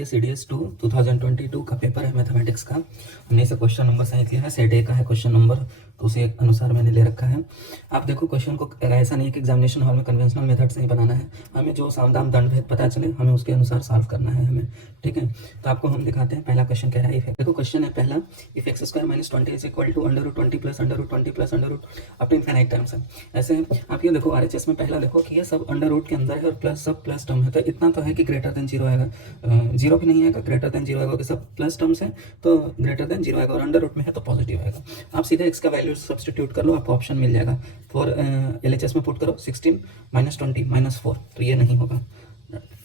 ये CDS 2 2022 का paper है मैथमेटिक्स का। हमने इसे क्वेश्चन नंबर सही लिया है, सेट ए का है क्वेश्चन नंबर, तो उसी अनुसार मैंने ले रखा है। आप देखो क्वेश्चन को ऐसा नहीं है कि एग्जामिनेशन हॉल में कन्वेंशनल मेथड से ही बनाना है, हमें जो सामदाम दंड भेद पता चले हमें उसके अनुसार सॉल्व करना है हमें, ठीक है। तो आपको हम दिखाते हैं। पहला क्वेश्चन कह रहा है देखो क्वेश्चन है पहला, if x square minus 20 is equal to under root 20 plus under root 20 plus under root up to infinite times है। ऐसे आप ये देखो RHS में पहला देखो कि ये सब अंडर रूट के अंदर है और प्लस सब प्लस टर्म है, तो इतना तो है कि ग्रेटर देन जीरो आएगा, जीरो भी नहीं आएगा, ग्रेटर देन जीरो आएगा, कि सब प्लस टर्म्स है तो ग्रेटर देन जीरो आएगा, और अंडर रूट में है तो पॉजिटिव आएगा। आप सीधे एक्स का वैल्यू सब्सटीट्यूट कर लो, आपको ऑप्शन मिल जाएगा। फॉर LHS में पुट करो 16 माइनस 20 माइनस 4, तो ये नहीं होगा।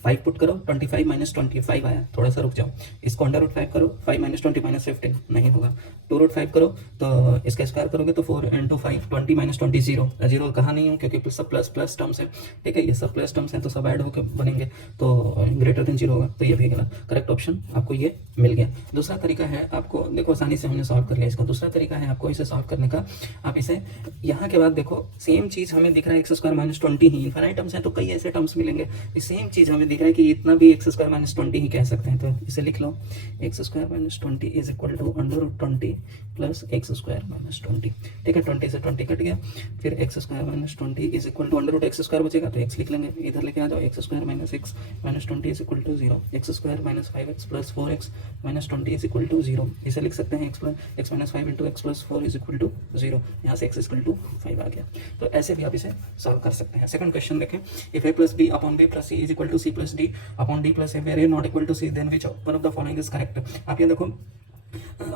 5 पुट करो, 25 माइनस 25 आया, थोड़ा सा रुक जाओ। इसको अंडर रूट 5 करो, 5 माइनस 20 माइनस 15 नहीं होगा। 2 रूट 5 करो तो इसका स्क्वायर करोगे तो 4 इंटू 5 20 माइनस 20 जीरो, जीरो कहाँ नहीं हूँ क्योंकि सब प्लस प्लस टर्म्स है, ठीक है। ये सब प्लस टर्म्स हैं तो सब ऐड होकर बनेंगे, तो ग्रेटर देन जीरो होगा, तो ये भी गलत। करेक्ट ऑप्शन आपको ये मिल गया। दूसरा तरीका है, आपको देखो आसानी से हमने सॉल्व कर लिया इसको। दूसरा तरीका है आपको इसे सॉल्व करने का, आप इसे यहाँ के बाद देखो सेम चीज़ हमें दिख रहा है एक्स स्क्वायर माइनस 20 ही, इनफाइनाइट टर्म्स हैं तो कई ऐसे टर्म्स मिलेंगे, सेम चीज़ हमें दिख रहा है कि इतना भी एक्स स्क्वायर माइनस 20 ही कह सकते हैं, तो इसे लिख लो x square minus 20 is equal to under root 20 plus x square minus 20, ठीक है। 20 से 20 कट गया, फिर x square minus 20 is equal to under root x square बचेगा तो एक्स लिख लेंगे, इधर लेके आ जाओ। X square minus x minus 20 is equal to zero, x square minus 5x plus 4x minus 20 is equal to zero, इसे लिख सकते हैं x minus 5 into x plus 4 is equal to zero, यहाँ से एक्स इक्वल टू 5 आ गया। तो ऐसे भी आप इसे सॉल्व कर सकते हैं। सेकंड क्वेश्चन देखें, if a plus b upon b plus c is equal to c plus d upon d plus a where a not equal to c then which one of the following is correct. आप ये देखो,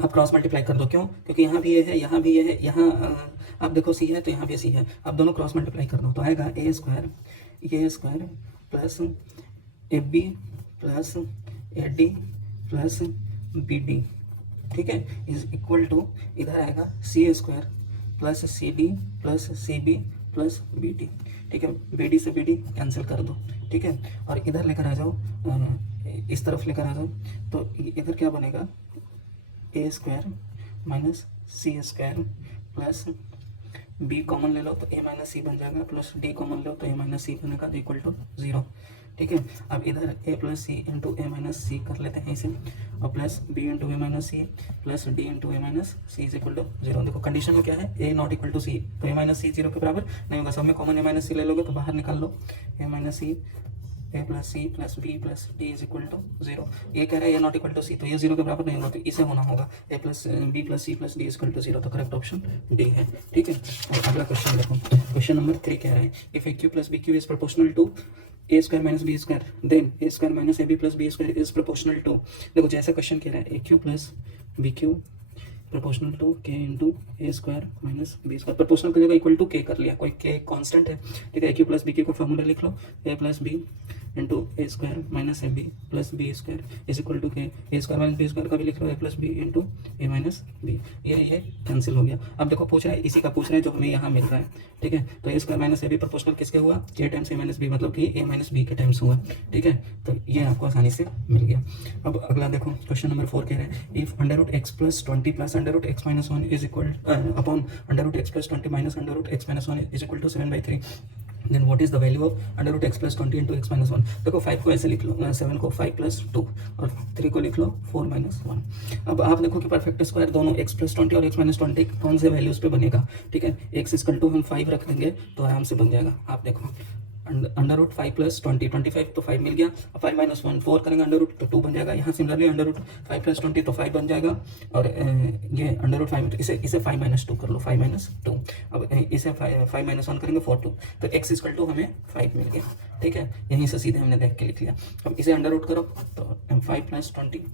आप cross multiply कर दो, क्यों? क्योंकि यहाँ भी ये है, यहाँ भी ये है, यहाँ आप देखो सी है तो यहाँ भी सी है, आप दोनों क्रॉस मल्टीप्लाई कर दो तो आएगा a square plus a b plus a d plus b d, ठीक है, इज इक्वल टू इधर आएगा c square plus c d plus c b plus b d, ठीक है। बी डी से बी डी कैंसिल कर दो, ठीक है, और इधर लेकर आ जाओ, इस तरफ लेकर आ जाओ, तो इधर क्या बनेगा ए स्क्वायर माइनस सी स्क्वायर प्लस बी कॉमन ले लो तो ए माइनस सी बन जाएगा, प्लस डी कॉमन लो तो ए माइनस सी बनेगा, तो इक्वल टू जीरो, ठीक है। अब इधर a plus c into a minus c कर लेते हैं इसे, और plus b into a minus c plus d into a minus c is equal to zero. देखो कंडीशन में क्या है, a not equal to c, तो ए माइनस सी जीरो के बराबर नहीं होगा, सब में कॉमन ए माइनस सी ले लोगे तो बाहर निकाल लो, a minus c a plus c plus b plus d is equal to zero. ये कह रहा है a not equal to c, तो ये जीरो के बराबर नहीं होगा, तो इसे होना होगा a plus b plus c plus d is equal to zero, तो करेक्ट ऑप्शन डी है, ठीक है। और अगला क्वेश्चन देखो, क्वेश्चन नंबर 3 कह रहा है if a q plus b q is proportional to a square minus b square then a square minus a b plus b square is proportional to. देखो जैसा क्वेश्चन कह रहा है a q plus b q proportional to k into a square minus b square, proportional की जगह equal to के कर लिया, कोई के कांस्टेंट है, ठीक है। A q plus b q को फॉर्मूला लिख लो, a plus b into a square minus a b plus b square is equal to k, a square minus b square का भी लिख लो, a plus b into a minus b, ये cancel हो गया। अब देखो पूछ रहा है, इसी का पूछ रहा है जो हमें यहाँ मिल रहा है, ठीक है। तो a square minus a b proportional किसके हुआ, k times a minus b, मतलब कि a minus b k times हुआ, ठीक है। तो ये आपको आसानी से मिल गया। अब अगला देखो क्वेश्चन नंबर 4 कह रहे हैं if under root x plus 20 plus under root x minus 1 is equal upon under root x plus 20 minus under root x minus 1 is equal to 7/3 then what is the value of under root x plus 20 into x minus 1। देखो 5 को ऐसे लिख लो, 7 को 5 plus 2 और 3 को लिख लो 4 minus 1। अब आप देखो कि परफेक्ट स्क्वायर दोनों एक्स प्लस 20 और एक्स माइनस 20 कौन से वैल्यूज पे बनेगा, ठीक है। एक्स इक्वल टू हम 5 रख देंगे तो आराम से बन जाएगा। आप देखो अंडर रूट 5 प्लस 20 25 तो 5 मिल गया, 5 माइनस 1 4 करेंगे अंडर रूट तो 2 बन जाएगा। यहाँ सिमिलरली अंडर रूट 5 प्लस 20 तो 5 बन जाएगा, और ये अंडर रूट 5 इसे 5 माइनस 2 कर लो, 5 माइनस 2। अब इसे 5 माइनस 1 करेंगे 4 2, तो एक्स इक्वल टू हमें 5 मिल गया, ठीक है। यहीं से सीधे हमने देख के लिख लिया। अब इसे अंडर रूट करो तो 5 प्लस 20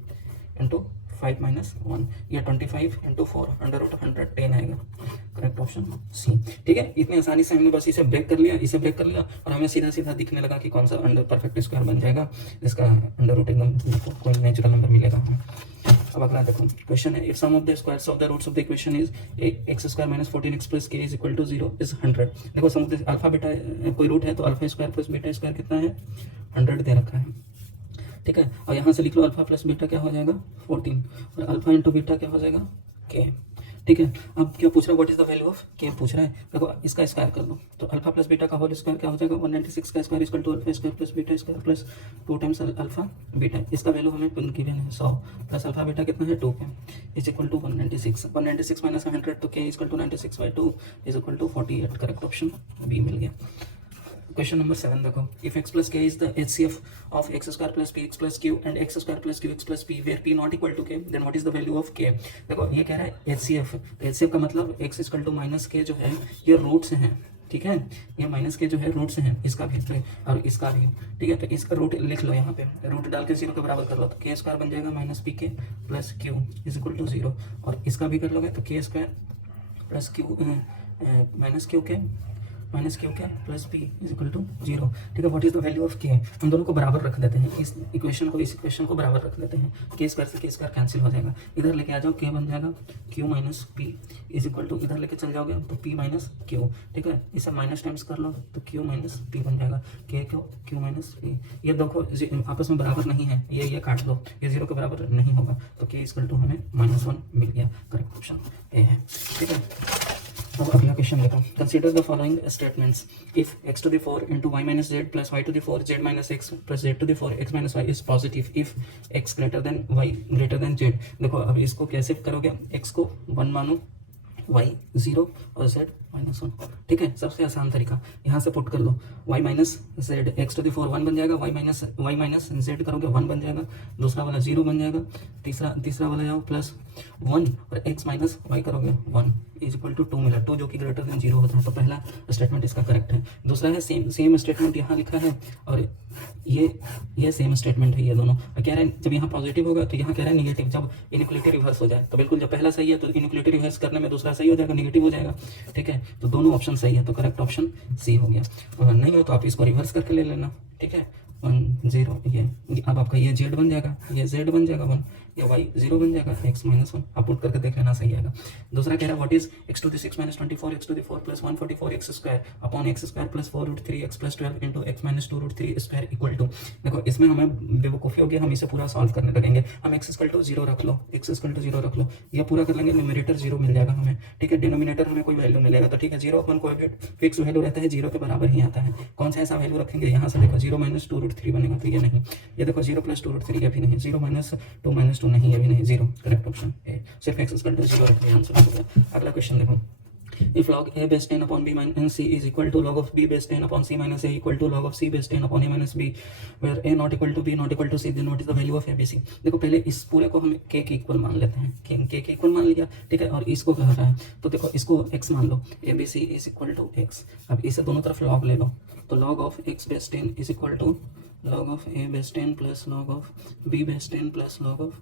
इंटू 5 माइनस 1, ये 25 इंटू 4 अंडर रूट 110 आएगा, करेक्ट ऑप्शन सी, ठीक है। इतनी आसानी से हमने बस इसे ब्रेक कर लिया, इसे ब्रेक कर लिया, और हमें सीधा सीधा दिखने लगा कि कौन सा अंडर परफेक्ट स्क्वायर बन जाएगा, जिसका अंडर रूट एकदम कोई नेचुरल नंबर मिलेगा हमें। अब अगला देखो क्वेश्चन है if sum of the squares of the roots of the equation is x square minus 14x plus के इज इक्वल टू 0 इज 100। देखो sum of the alpha beta कोई रूट है तो alpha square plus beta square कितना है, 100 दे रखा है, ठीक है। और यहाँ से लिख लो अल्फा प्लस बीटा क्या हो जाएगा 14, और अल्फा इंटू बीटा क्या हो जाएगा के, ठीक है। अब क्या पूछ रहा है, what is the value of के पूछ रहा है। देखो इसका स्क्वायर कर दो तो अल्फा प्लस बीटा का होल स्क्वायर क्या हो जाएगा, 196 का square equal to alpha square plus beta square plus 2 times alpha beta. इसका वैल्यू हमें गिवन है 100 प्लस अल्फा बीटा कितना है 2 के इज इक्वल टू 196 माइनस 100 तो K equal to 96/2 is equal to 48। Correct option B मिल गया। क्वेश्चन नंबर 7 देखो, इफ x प्लस के is the HCF of x square plus P X plus Q and X square plus Q X plus P where P not equal to K, then what is the value of K. देखो ये कह रहा है HCF, तो HCF का मतलब x equal to minus के जो है ये रूट से है, ठीक है, ये माइनस के जो है रूट से है, इसका भी और इसका भी, ठीक है। तो इसका रूट लिख लो, यहाँ पे रूट डाल के 0 के बराबर कर लो तो के स्क्वायर बन जाएगा minus p k plus q is equal to 0, और इसका भी कर लोगे तो k square plus q minus q k plus p is equal to 0, ठीक है। What is the value of k, हम दोनों को बराबर रख देते हैं, इस इक्वेशन को बराबर रख देते हैं, के स्क्वायर से के स्क्वायर कैंसिल हो जाएगा, इधर लेके आ जाओ के बन जाएगा q minus p is equal to, इधर लेके चल जाओगे तो पी माइनस क्यू, ठीक है। इसे माइनस टाइम्स कर लो तो क्यू माइनस पी बन जाएगा, के क्यू माइनस पी। ये देखो आपस में बराबर नहीं है, ये काट दो, ये 0 के बराबर नहीं होगा तो के इक्वल टू हमें -1 मिल गया। करेक्ट ऑप्शन ए है, ठीक है। अब अगला क्वेश्चन देखो, consider the following statements, if x to the 4 into y minus z plus y to the 4 z minus x plus z to the 4 x minus y is positive if x greater than y greater than z। देखो अब इसको कैसे करोगे, x को 1 मानो, y 0 और z -1, ठीक है। सबसे आसान तरीका यहाँ से पुट कर लो, y minus z x to the 4 1 बन जाएगा, y माइनस जेड करोगे 1 बन जाएगा, दूसरा वाला 0 बन जाएगा, तीसरा वाला जाओ प्लस 1 और x माइनस वाई करोगे 1 इज इक्वल टू 2 मिला, 2 जो कि ग्रेटर देन 0 होता है, तो पहला स्टेटमेंट इसका करेक्ट है। दूसरा है सेम स्टेटमेंट यहाँ लिखा है और ये सेम स्टेटमेंट है, ये दोनों कह रहे हैं जब यहाँ पॉजिटिव होगा तो यहाँ कह रहा है निगेटिव, जब इनइक्वालिटी रिवर्स हो जाए तो बिल्कुल जब पहला सही है तो इनइक्वालिटी रिवर्स करने में दूसरा सही हो जाएगा, निगेटिव हो जाएगा, ठीक है। तो दोनों ऑप्शन सही है, तो करेक्ट ऑप्शन सी हो गया। अगर नहीं हो तो आप इसको रिवर्स करके ले लेना, ठीक है। 1 0 ये अब आपका ये z बन जाएगा, ये z बन जाएगा 1, ये y 0 बन जाएगा, x -1 आप पुट करके देख लेना सही आएगा। दूसरा कह रहा है what is x to the 6 minus 24 x to the 4 plus 144 x square upon x square plus 4 root 3 x plus 12 into x minus 2 root 3 square equal to। देखो इसमें हमें बेवकूफ़ी होगी, हम इसे पूरा सॉल्व करने लगेंगे। हम x इक्वल टू 0 रख लो, x इक्वल टू 0 रख लो, यह पूरा कर लेंगे, न्यूमरेटर 0 मिल जाएगा हमें, ठीक है। डिनोमिनेटर हमें कोई वैल्यू मिलेगा तो ठीक है, 0 अपन कोई फिक्स वैल्यू रहता है, 0 के बराबर ही आता है। कौन सा ऐसा वैल्यू रखेंगे, यहाँ से देखो 0 minus 2 root 3 बनेगा, तो ये नहीं, ये देखो 0 plus 2 root 3 ये भी नहीं, 0 minus 2 नहीं, ये भी नहीं, 0। करेक्ट ऑप्शन ए, सिर्फ x इक्वल टू 0 रखने आंसर हो गया। अगला क्वेश्चन देखो, if log a base 10 upon b minus c is equal to log of b base 10 upon c minus a equal to log of c base 10 upon a minus b where a not equal to b not equal to c, then what is the value of abc। देखो पहले इस पूरे को हम k के equal मान लेते हैं, k के इक्वल मान लिया, ठीक है, और इसको कह रहा है तो देखो इसको x मान लो, abc is equal to x। अब इसे दोनों तरफ log ले लो, तो log of x base 10 is equal to log of a base 10 plus log of b base 10 plus log of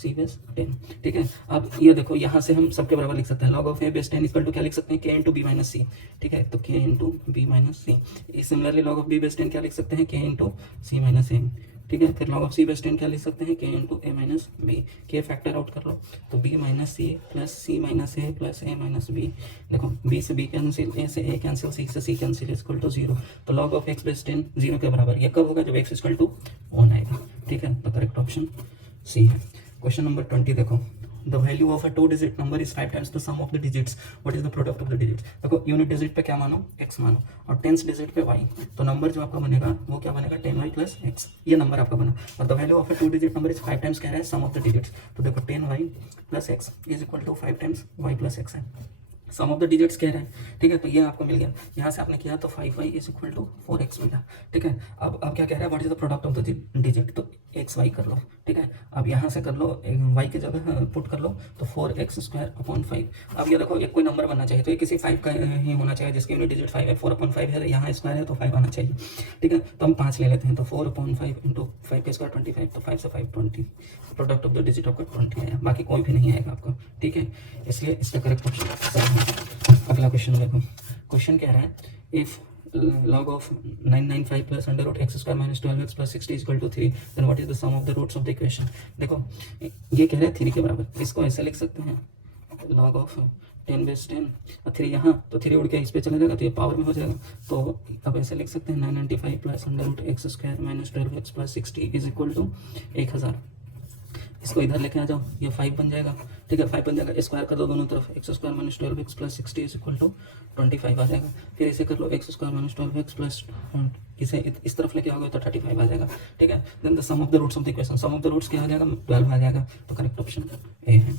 c base 10, ठीक है। अब ये देखो यहाँ से हम सबके बराबर लिख सकते हैं, log of a base 10 equal to क्या लिख सकते हैं, k into b minus c, ठीक है, तो k into b minus c. Similarly log of b base 10 क्या लिख सकते हैं, k इंटू सी माइनस ए, ठीक है। फिर log of c base 10 क्या लिख सकते हैं, k into a minus b, k factor out कर लो तो b minus c plus c minus a plus a minus b. देखो b से b कैंसिल, a से a कैंसिल, c से c कैंसिल इक्वल टू 0। तो log of x base 10 0 के बराबर, ये कब होगा, जब x इक्वल टू 1 आएगा, ठीक है। तो करेक्ट ऑप्शन सी है। क्वेश्चन नंबर 20 देखो, the value of a 2-digit number is 5 times the sum of the digits, what is the product of the digits। देखो यूनिट डिजिट पे क्या मानो, x मानो, और टेंस डिजिट पे y, तो नंबर जो आपका बनेगा वो क्या बनेगा, 10y प्लस x, ये नंबर आपका बना। और the value of A 2-digit number is 5 times कह रहा है सम ऑफ द डिजिट्स, तो देखो 10y plus x is equal to 5 times y plus x है, सम ऑफ द डिजिट्स कह रहे हैं, ठीक है। तो ये आपको मिल गया, यहाँ से आपने किया तो 5y is equal to 4x मिला, ठीक है। अब क्या कह रहा है, what is the product of the digit, तो xy कर लो, ठीक है। अब यहाँ से कर लो, y की जगह पुट कर लो तो 4x स्क्वायर अपॉन 5। अब ये देखो एक कोई नंबर बनना चाहिए, तो ये किसी 5 का ही होना चाहिए जिसकी यूनिट डिजिट 5 है, 4/5 है, यहाँ स्क्वायर है तो 5 आना चाहिए, ठीक है। तो हम 5 ले लेते हैं, तो 4/5 इंटू 5 के स्क्वायर 25, तो 5 से 5 20, प्रोडक्ट ऑफ द डिजिट आपका 20 आया, बाकी कोई भी नहीं आएगा आपको, ठीक है। इसलिए इसका करेक्ट ऑप्शन सही है। अगला क्वेश्चन देखो, क्वेश्चन कह रहा है if log of 995 plus under root x square minus 12x plus 60 is equal to 3, then what is the sum of the roots of the equation। देखो ये कह रहा है 3 के बराबर, इसको ऐसे लिख सकते हैं log of 10 base 10, 3 यहाँ तो 3 उड़ के इस पे चला जाएगा तो ये पावर में हो जाएगा, तो अब ऐसे लिख सकते हैं 995 plus under root x square minus 12x plus 60 is equal to 1000। इसको इधर लेके आ जाओ, ये 5 बन जाएगा, ठीक है, 5 बन जाएगा, स्क्वायर कर दो दोनों तरफ, x square minus 12x plus 60 is equal to 25 आ जाएगा। फिर इसे कर लो, x square minus 12x plus इसे इस तरफ लेके आओगे तो 35 आ जाएगा। ठीक है, then the sum of the roots of the equation, sum of the roots क्या आ जाएगा, 12 आ जाएगा। तो करेक्ट ऑप्शन ए है।